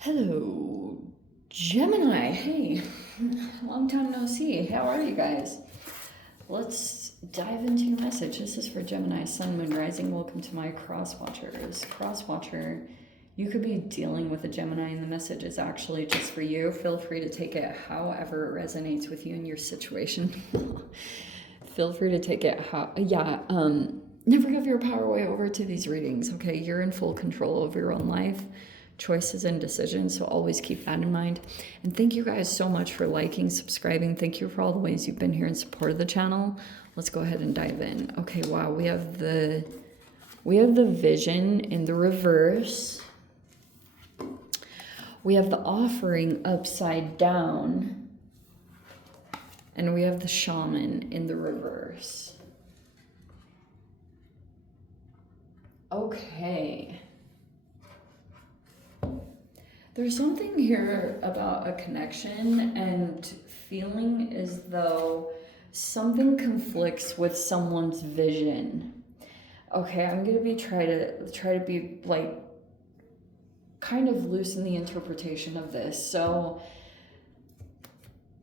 Hello, Gemini. Hey, long time no see. How are you guys? Let's dive into your message. This is for Gemini, Sun, Moon, Rising. Welcome to my cross watchers. Cross watcher, you could be dealing with a Gemini, and the message is actually just for you. Feel free to take it however it resonates with you in your situation. Feel free to take it never give your power away over to these readings, okay? You're in full control of your own life, choices and decisions, so always keep that in mind. And thank you guys so much for liking, subscribing. Thank you for all the ways you've been here in support of the channel. Let's go ahead and dive in. Okay, wow, we have the vision in the reverse. We have the offering upside down. And we have the shaman in the reverse. Okay. There's something here about a connection and feeling as though something conflicts with someone's vision. Okay, I'm gonna be try to be like kind of loose in the interpretation of this. So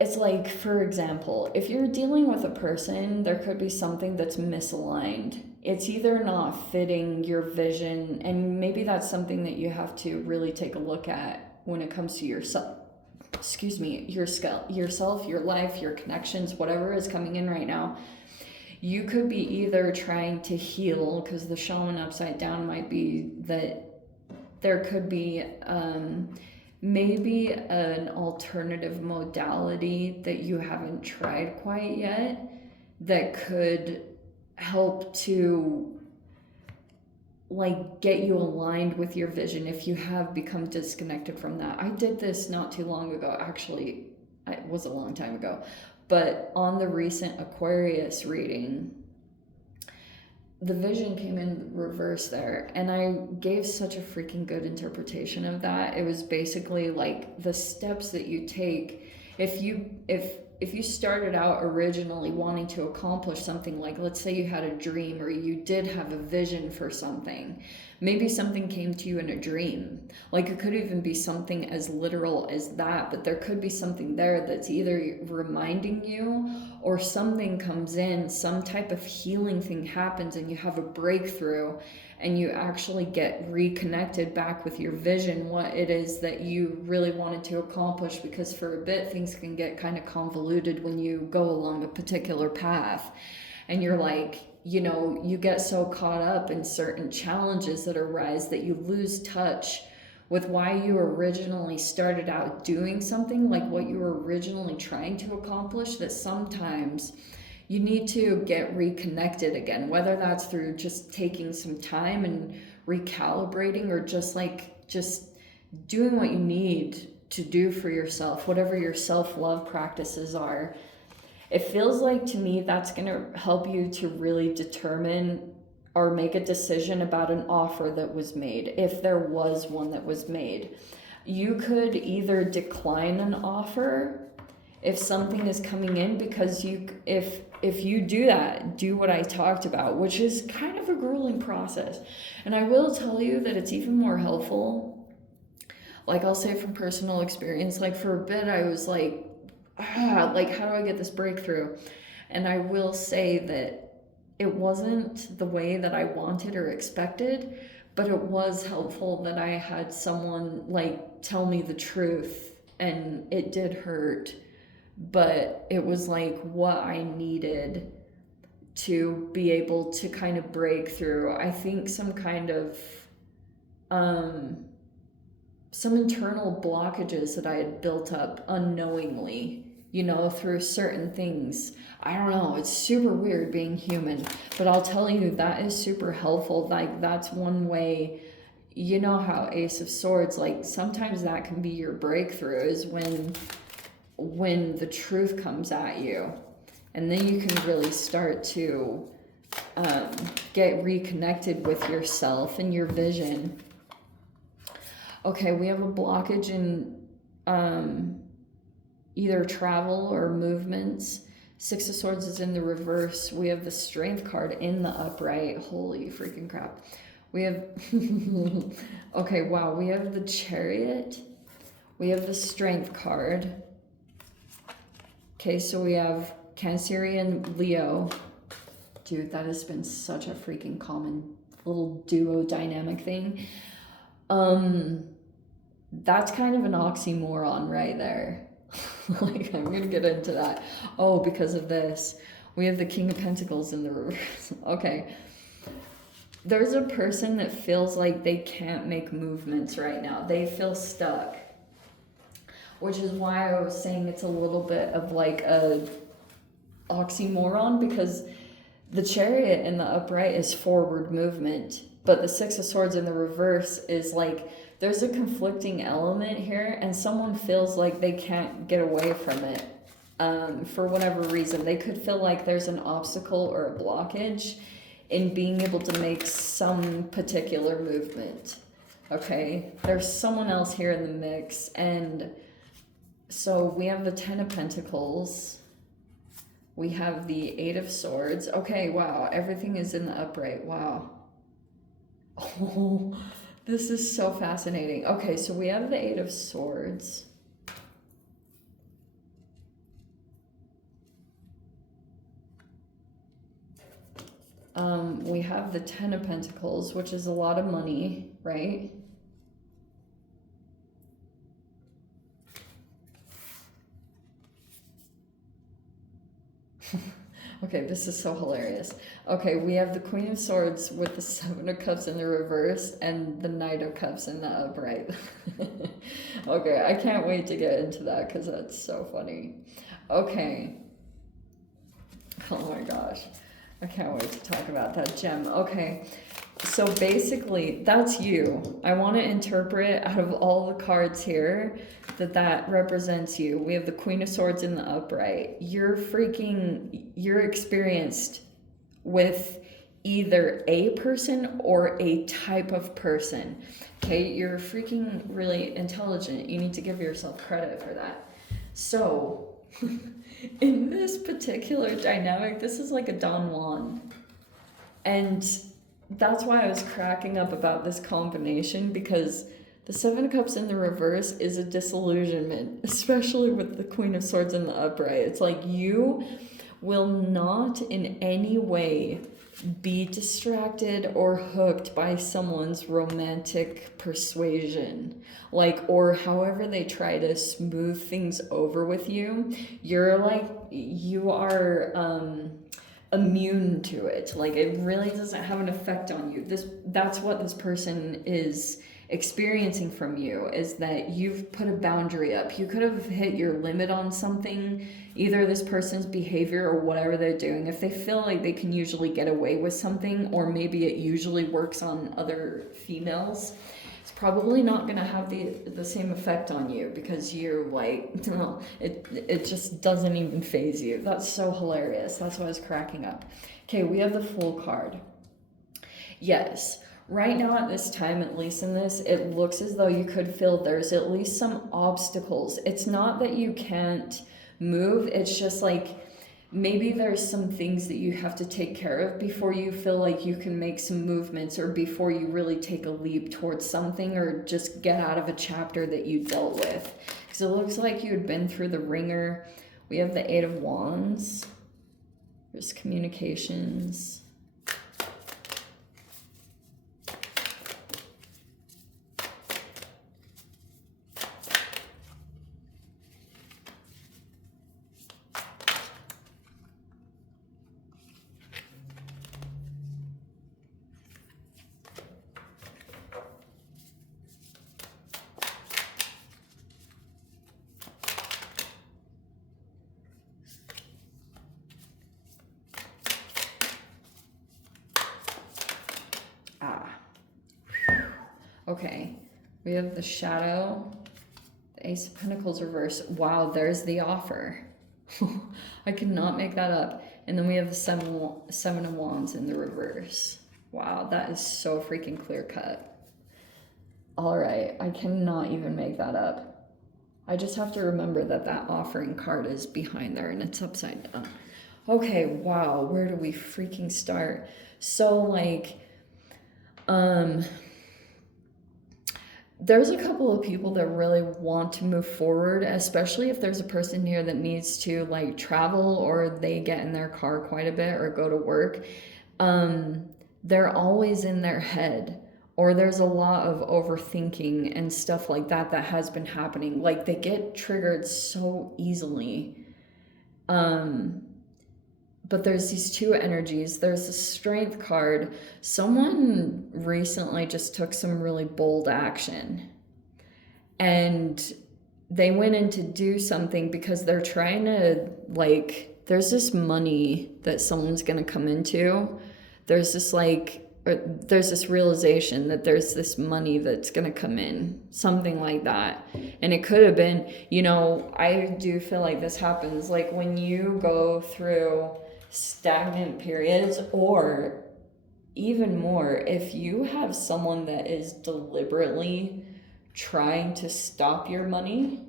it's like, for example, if you're dealing with a person, there could be something that's misaligned. It's either not fitting your vision, and maybe that's something that you have to really take a look at when it comes to yourself. Yourself, your life, your connections, whatever is coming in right now. You could be either trying to heal, because the shaman upside down might be that there could be maybe an alternative modality that you haven't tried quite yet that could help to like get you aligned with your vision if you have become disconnected from that. I did this not too long ago. Actually, it was a long time ago, but on the recent Aquarius reading, the vision came in reverse there, and I gave such a freaking good interpretation of that. It was basically like the steps that you take if you started out originally wanting to accomplish something, like let's say you had a dream or you did have a vision for something. Maybe something came to you in a dream. Like it could even be something as literal as that, but there could be something there that's either reminding you or something comes in, some type of healing thing happens and you have a breakthrough and you actually get reconnected back with your vision, what it is that you really wanted to accomplish, because for a bit things can get kind of convoluted when you go along a particular path and you're like, you know, you get so caught up in certain challenges that arise that you lose touch with why you originally started out doing something, like what you were originally trying to accomplish, that sometimes you need to get reconnected again, whether that's through just taking some time and recalibrating or just doing what you need to do for yourself, whatever your self-love practices are. It feels like to me that's going to help you to really determine or make a decision about an offer that was made, if there was one that was made. You could either decline an offer if something is coming in, because if you do that, do what I talked about, which is kind of a grueling process. And I will tell you that it's even more helpful. Like I'll say from personal experience, like for a bit I was like how do I get this breakthrough? And I will say that it wasn't the way that I wanted or expected, but it was helpful that I had someone like tell me the truth, and it did hurt, but it was like what I needed to be able to kind of break through. I think some kind of some internal blockages that I had built up unknowingly, you know, through certain things. I don't know, it's super weird being human, but I'll tell you that is super helpful. Like that's one way. You know how Ace of Swords, like sometimes that can be your breakthrough, is when the truth comes at you, and then you can really start to get reconnected with yourself and your vision. Okay, we have a blockage in either travel or movements. Six of Swords is in the reverse. We have the Strength card in the upright. Holy freaking crap. We have, okay, wow, we have the Chariot We have the Strength card. Okay, so we have Cancerian Leo. Dude, that has been such a freaking common little duo dynamic thing. That's kind of an oxymoron right there. Like, I'm gonna get into that. Oh, because of this. We have the King of Pentacles in the reverse. Okay. There's a person that feels like they can't make movements right now. They feel stuck. Which is why I was saying it's a little bit of like a oxymoron, because the Chariot in the upright is forward movement, but the Six of Swords in the reverse is like, there's a conflicting element here, and someone feels like they can't get away from it for whatever reason. They could feel like there's an obstacle or a blockage in being able to make some particular movement. Okay, there's someone else here in the mix, and so we have the Ten of Pentacles. We have the Eight of Swords. Okay, wow, everything is in the upright. Wow. Oh, this is so fascinating. Okay, so we have the Eight of Swords. We have the Ten of Pentacles, which is a lot of money, right? Okay, this is so hilarious. Okay, we have the Queen of Swords with the Seven of Cups in the reverse and the Knight of Cups in the upright. Okay, I can't wait to get into that because that's so funny. Okay. Oh my gosh. I can't wait to talk about that gem. Okay, so basically, that's you. I want to interpret out of all the cards here that represents you. We have the Queen of Swords in the upright. You're experienced with either a person or a type of person. Okay, you're freaking really intelligent. You need to give yourself credit for that. So, in this particular dynamic, this is like a Don Juan. And that's why I was cracking up about this combination, because the Seven of Cups in the reverse is a disillusionment, especially with the Queen of Swords in the upright. It's like you will not in any way be distracted or hooked by someone's romantic persuasion, like, or however they try to smooth things over with you. You're like, you are immune to it. Like, it really doesn't have an effect on you. That's what this person is experiencing from you, is that you've put a boundary up. You could have hit your limit on something, either this person's behavior or whatever they're doing. If they feel like they can usually get away with something, or maybe it usually works on other females, it's probably not going to have the same effect on you, because you're like, it just doesn't even faze you. That's so hilarious. That's why I was cracking up. Okay, we have the Fool card. Yes. Right now at this time, at least in this, it looks as though you could feel there's at least some obstacles. It's not that you can't move, it's just like maybe there's some things that you have to take care of before you feel like you can make some movements, or before you really take a leap towards something, or just get out of a chapter that you dealt with. Because it looks like you had been through the ringer. We have the Eight of Wands. There's communications. Okay, we have the Shadow, the Ace of Pentacles reverse. Wow, there's the offer. I could not make that up. And then we have the Seven of Wands in the reverse. Wow, that is so freaking clear cut. All right, I cannot even make that up. I just have to remember that offering card is behind there and it's upside down. Okay, wow, where do we freaking start? So, like, there's a couple of people that really want to move forward, especially if there's a person here that needs to like travel, or they get in their car quite a bit or go to work. They're always in their head, or there's a lot of overthinking and stuff like that that has been happening. Like they get triggered so easily. But there's these two energies. There's the strength card. Someone recently just took some really bold action, and they went in to do something because they're trying to, like, there's this money that someone's going to come into. There's this there's this realization that there's this money that's going to come in, something like that. And it could have been, I do feel like this happens like when you go through stagnant periods, or even more, if you have someone that is deliberately trying to stop your money.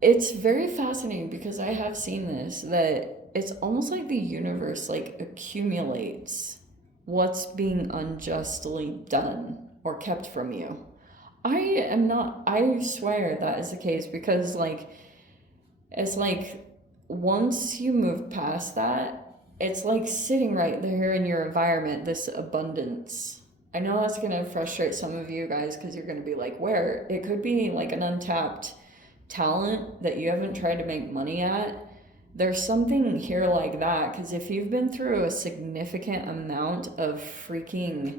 It's very fascinating because I have seen this, that it's almost like the universe like accumulates what's being unjustly done or kept from you. I swear that is the case, because it's like once you move past that, it's like sitting right there in your environment, this abundance. I know that's going to frustrate some of you guys because you're going to be like, where? It could be like an untapped talent that you haven't tried to make money at. There's something here like that, because if you've been through a significant amount of freaking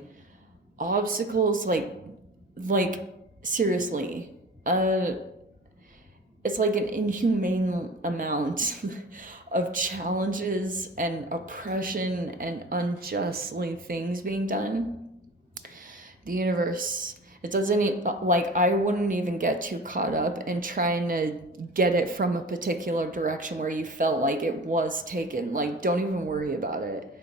obstacles, like seriously, it's like an inhumane amount of challenges and oppression and unjustly things being done. The universe, it doesn't, like, I wouldn't even get too caught up in trying to get it from a particular direction where you felt like it was taken. Like, don't even worry about it.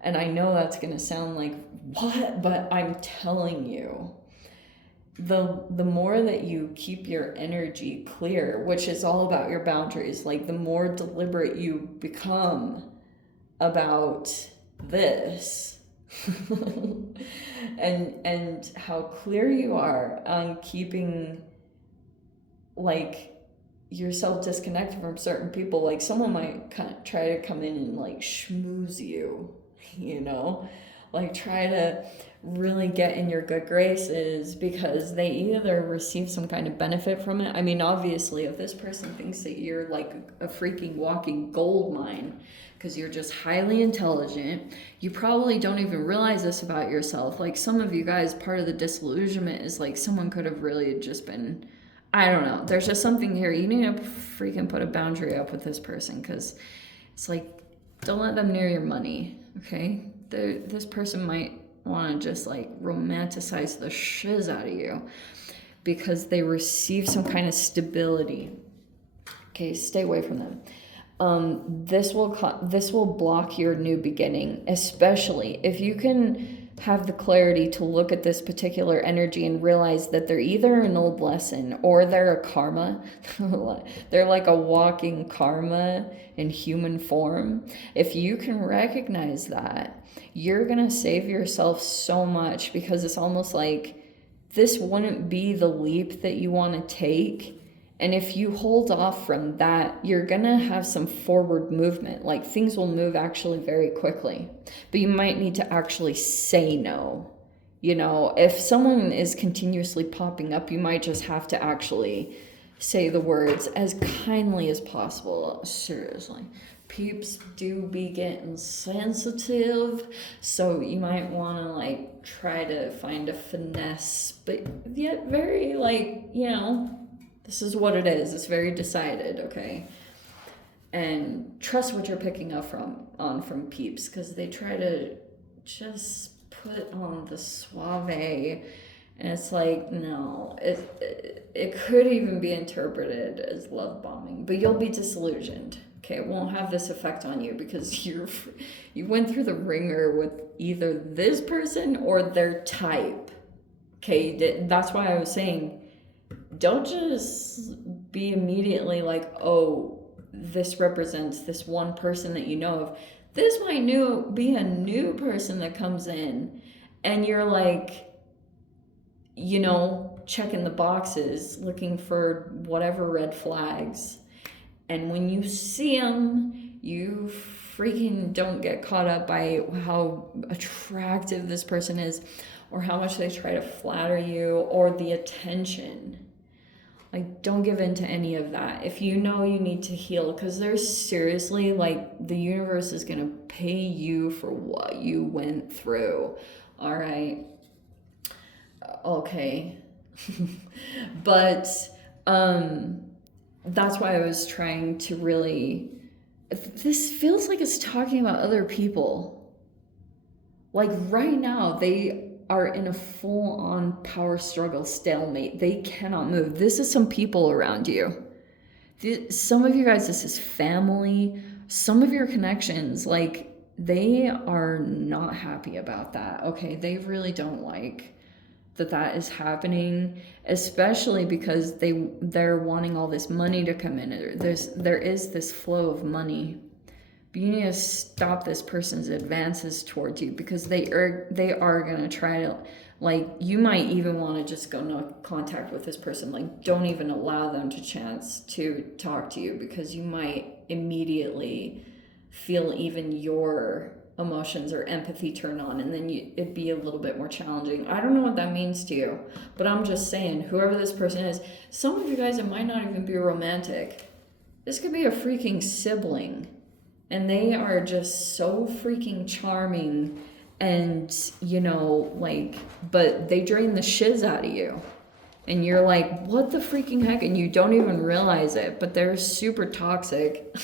And I know that's going to sound like, what? But I'm telling you, the more that you keep your energy clear, which is all about your boundaries, like the more deliberate you become about this, and how clear you are on keeping like yourself disconnected from certain people. Like someone might try to come in and like schmooze you, like try to really get in your good graces because they either receive some kind of benefit from it. I mean, obviously, if this person thinks that you're like a freaking walking gold mine because you're just highly intelligent, you probably don't even realize this about yourself. Like some of you guys, part of the disillusionment is like someone could have really just been, I don't know. There's just something here. You need to freaking put a boundary up with this person, because it's like, don't let them near your money, okay? This person might want to just like romanticize the shiz out of you because they receive some kind of stability. Okay, stay away from them. This will block your new beginning, especially if you can have the clarity to look at this particular energy and realize that they're either an old lesson or they're a karma. They're like a walking karma in human form. If you can recognize that, you're going to save yourself so much, because it's almost like this wouldn't be the leap that you want to take. And if you hold off from that, you're going to have some forward movement. Like things will move actually very quickly. But you might need to actually say no. If someone is continuously popping up, you might just have to actually say the words as kindly as possible. Seriously. Peeps do be getting sensitive. So you might want to like try to find a finesse, but yet very like, this is what it is. It's very decided, okay? And trust what you're picking up from peeps, because they try to just put on the suave, and it's like, no, it could even be interpreted as love bombing, but you'll be disillusioned, okay? It won't have this effect on you because you went through the ringer with either this person or their type, okay? That's why I was saying, don't just be immediately like, oh, this represents this one person that you know of. This might be a new person that comes in, and you're like, checking the boxes, looking for whatever red flags. And when you see them, you freaking don't get caught up by how attractive this person is or how much they try to flatter you or the attention. Like, don't give in to any of that. If you know you need to heal, because there's seriously, like, the universe is going to pay you for what you went through. All right. Okay. But that's why I was trying to really... This feels like it's talking about other people. Like, right now, they are in a full-on power struggle stalemate. They cannot move. This is some people around you. Some of you guys, this is family. Some of your connections, like, they are not happy about that. Okay, they really don't like that is happening, especially because they're wanting all this money to come in. There is this flow of money. But you need to stop this person's advances towards you, because they are going to try to, like, you might even want to just go no contact with this person. Like, don't even allow them to chance to talk to you, because you might immediately feel even your emotions or empathy turn on, and then it'd be a little bit more challenging. I don't know what that means to you, but I'm just saying, whoever this person is, some of you guys, it might not even be romantic. This could be a freaking sibling. And they are just so freaking charming and, you know, like, but they drain the shiz out of you. And you're like, what the freaking heck? And you don't even realize it, but they're super toxic.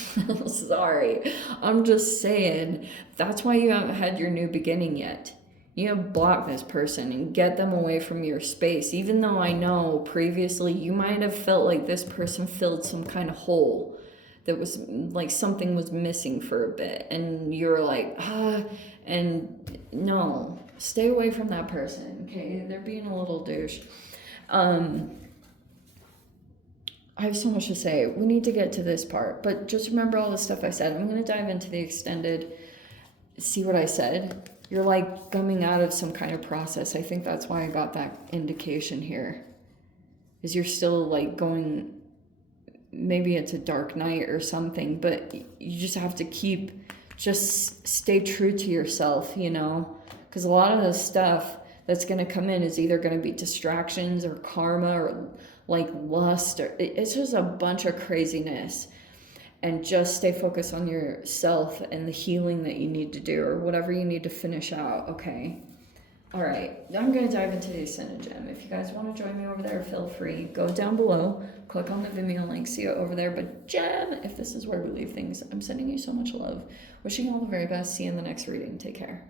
Sorry. I'm just saying, that's why you haven't had your new beginning yet. You know, block this person and get them away from your space. Even though I know previously you might have felt like this person filled some kind of hole. That was like something was missing for a bit, and you're like, and no, stay away from that person, okay? They're being a little douche. I have so much to say. We need to get to this part, but just remember all the stuff I said. I'm going to dive into the extended, see what I said. You're like coming out of some kind of process. I think that's why I got that indication here, is you're still like going... Maybe it's a dark night or something, but you just have to just stay true to yourself, you know, because a lot of the stuff that's going to come in is either going to be distractions or karma or like lust, or it's just a bunch of craziness. And just stay focused on yourself and the healing that you need to do, or whatever you need to finish out. Okay. All right, I'm going to dive into the Ascended Gem. If you guys want to join me over there, feel free. Go down below, click on the Vimeo link, see it over there. But Gem, if this is where we leave things, I'm sending you so much love. Wishing you all the very best. See you in the next reading. Take care.